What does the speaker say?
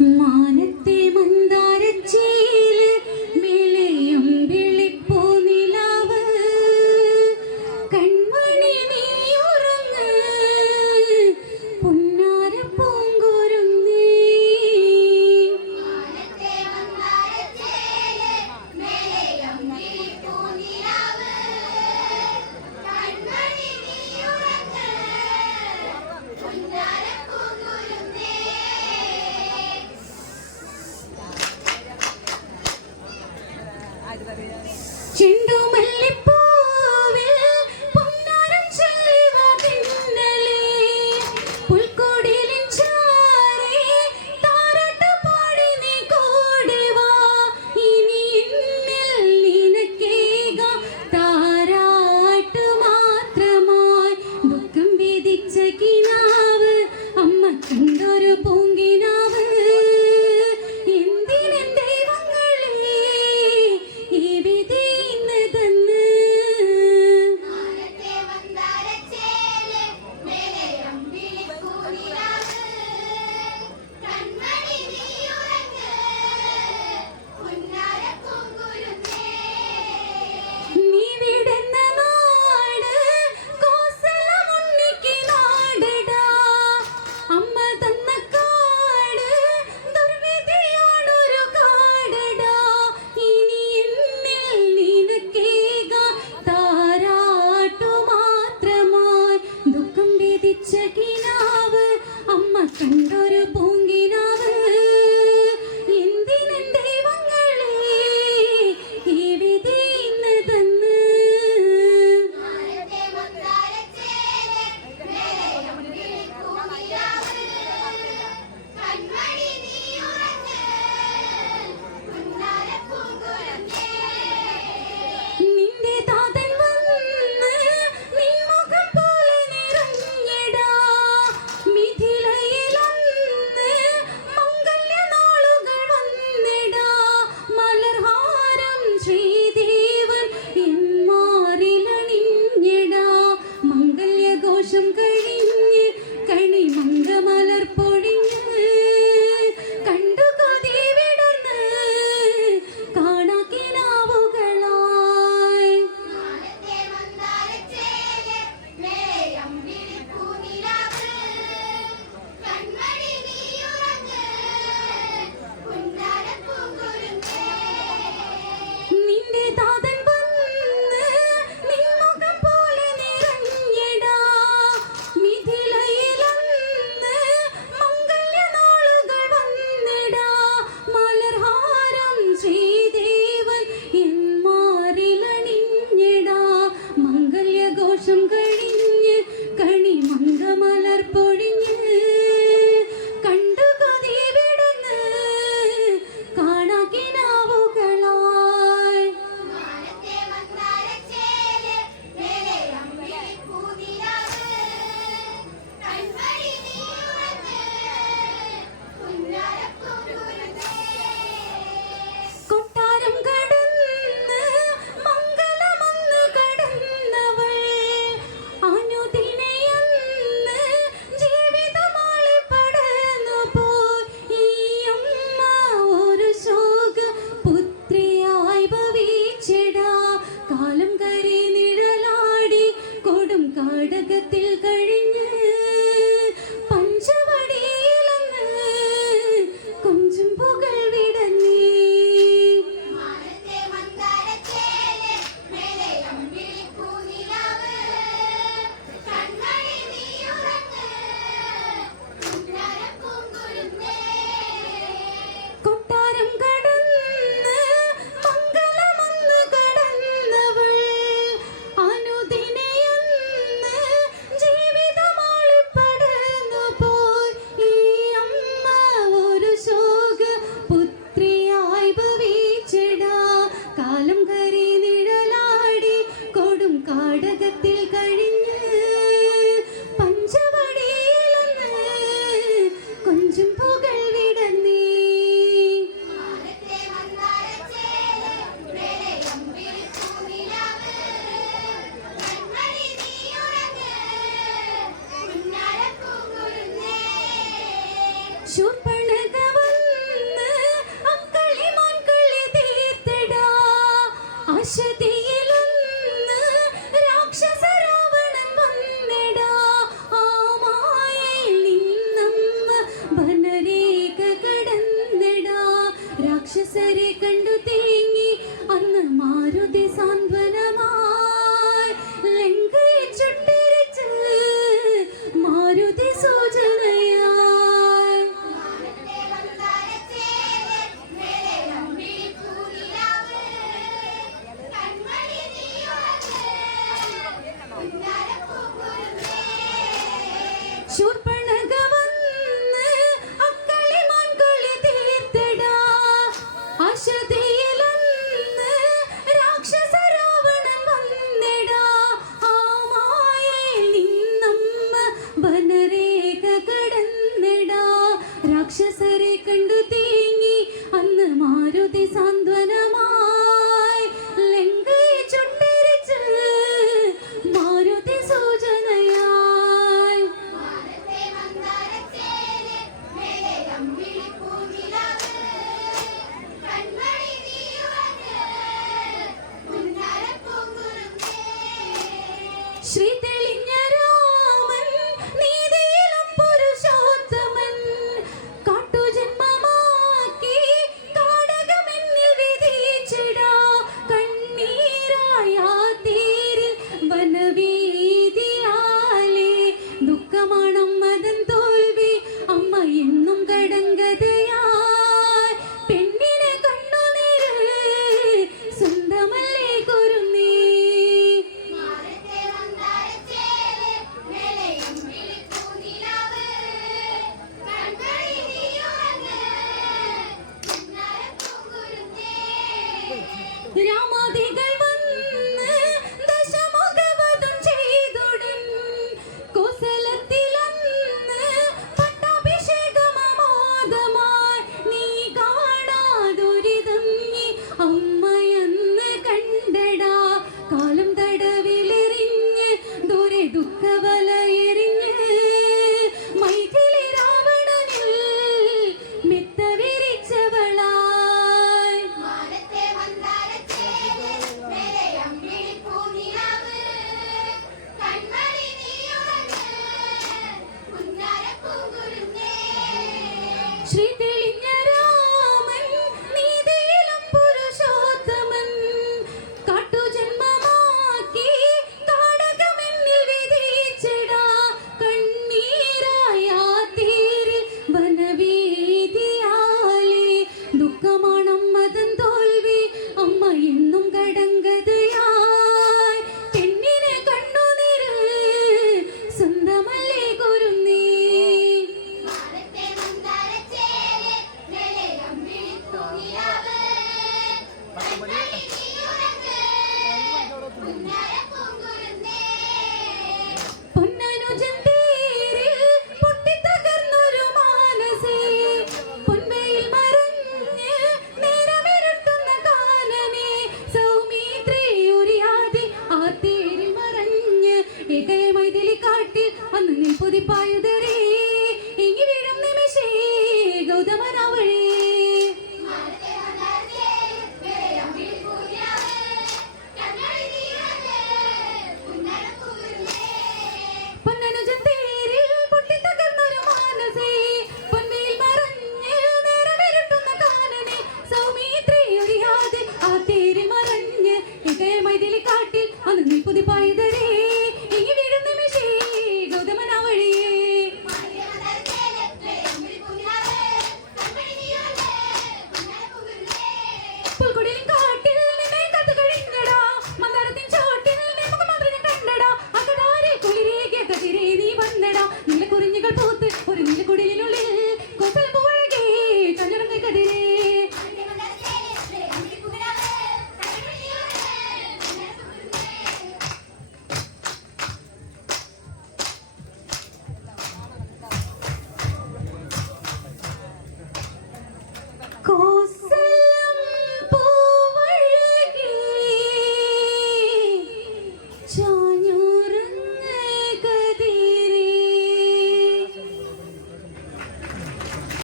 मा de. ಶಿವನ್